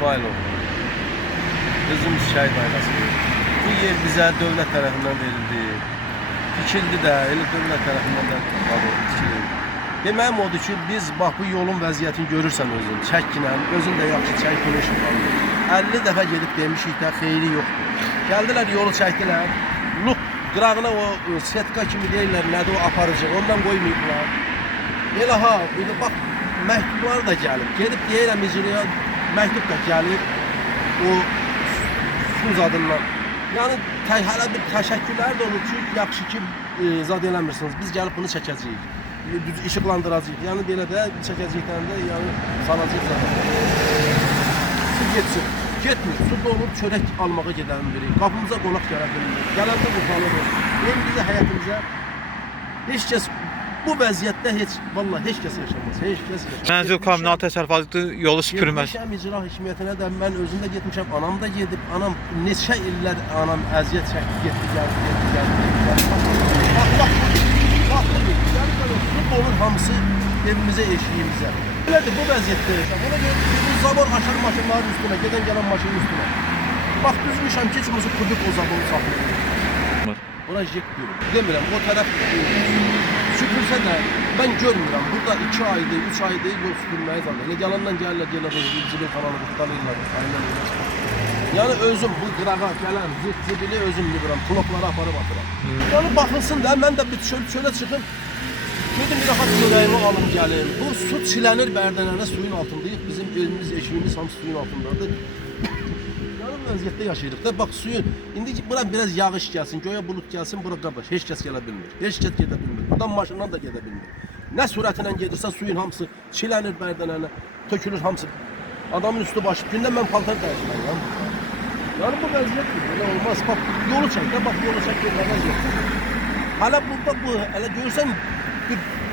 İsmailov. Kızım şəhid ailəsi. Bu yer bizə dövlət tərəfindən verildi. Tikildi də, elə dövlət tərəfindən də tikildi. Deməyim odur ki, biz bax bu yolun vəziyyətini görürsən özün, çəklə, özün də yaxşı çək günü işıqlandı. 50 dəfə gedib demişik də xeyri yoxdur. Gəldilər yolu çəkdilər. Luk qırağına o setka kimi deyirlər, nədir o aparıcı, ondan qoymayıblar. Elə ha, bax məktublar da gəlib. Gedib deyirəm icraya, məktub da gəlib o su zadından. Yəni hələ bir təşəkkürlər də olur ki, yaxşı ki zad eləmirsiniz. Biz gəlib bunu çəkəcəyik. İşıqlandıracağıq. Yəni belə də çəkəcəkdən də yəni salacağıq zaten. Su getsin. Getmir. Su dolub çörək almağa gedənin biri. Qapımıza qonaq gələ bilmir. Gələndə qurtarılır. Benim bizə həyatımıza heç kəs bu vəziyyətdə vallahi heç kəs yaşamaz. Heç kəs yaşamaz. Mənzil kommunal təsərrüfatı yolu süpürməz. Getmişəm icra hakimiyyətinə də mən özüm də getmişəm. Anam da gedib. Anam neçə illər anam əziyyət çəkdi, getdi, gəldi. Bax, su dolur hamısı evimizə, eşiyimizə. Belədir, bu vəziyyətdə yaşam. Ona görə bu zabor aşar maşınların üstünə, gedən gələn maşının üstünə. Bax, düzmüşəm ki, içimizi kubik o zaboru saxlayır. Buna jek diyorum. Demirəm, o tərəf süpürsə də mən görmürəm. Burada 2 aydır, 3 aydır yol süpürməyi zaten. Elə yalandan gəlirlər, zibili kanalını qurtarırlar. Yəni özüm bu qırağa gələn zibili özüm yığıram, blokları aparıb atıram. Yəni baxılsın da, mən də bir çölə çıxım. Gedim rahat çörəyimi alım gəlim. Bu su çilənir bərdənənə suyun altındayıq. Bizim evimiz, eşiyimiz hamısı suyun altındadır. Yəni vəziyyətdə yaşayırıq da. Bax suyun, indi bura biraz yağış gəlsin, göyə bulut gəlsin, bura qabaş. Heç kəs gələ bilmir. Heç kəs gedə bilmir. Buradan maşından da gedə bilmir. Nə sürətlə gedirsə suyun hamısı çilənir bərdənənə, tökülür hamısı. Adamın üstü başı. Gündən mən paltar dəyişməyəm. Yəni bu vəziyyətdir, belə olmaz. Bax yolu çək də, bax yolu çək, yollardan yoxdur. Hələ bu, hələ görsən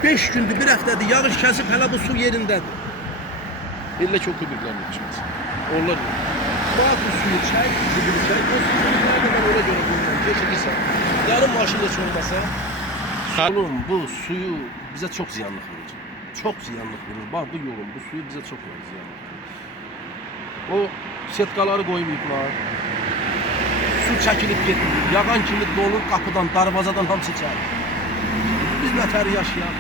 5 gündür, bir həftədir, yağış kəsib, hələ bu su yerindədir. Elə ki o kubiklərin içməz. Onlar bax bu suyu çək, zibili çək, o suyu nerede ben ona görə bilmirəm, geçirirsən. Yarın maşın heç olmasa, yolun bu suyu bizə çox ziyanlıq verir. Çox ziyanlıq verir. Bax bu yolun, bu suyu bizə çox ziyanlıq verir. O setkaları qoymayıblar. Su çəkilib getmir. Yağan kimi dolur qapıdan, darvazadan hamısı içəri. Biz nətəri yaşayaq.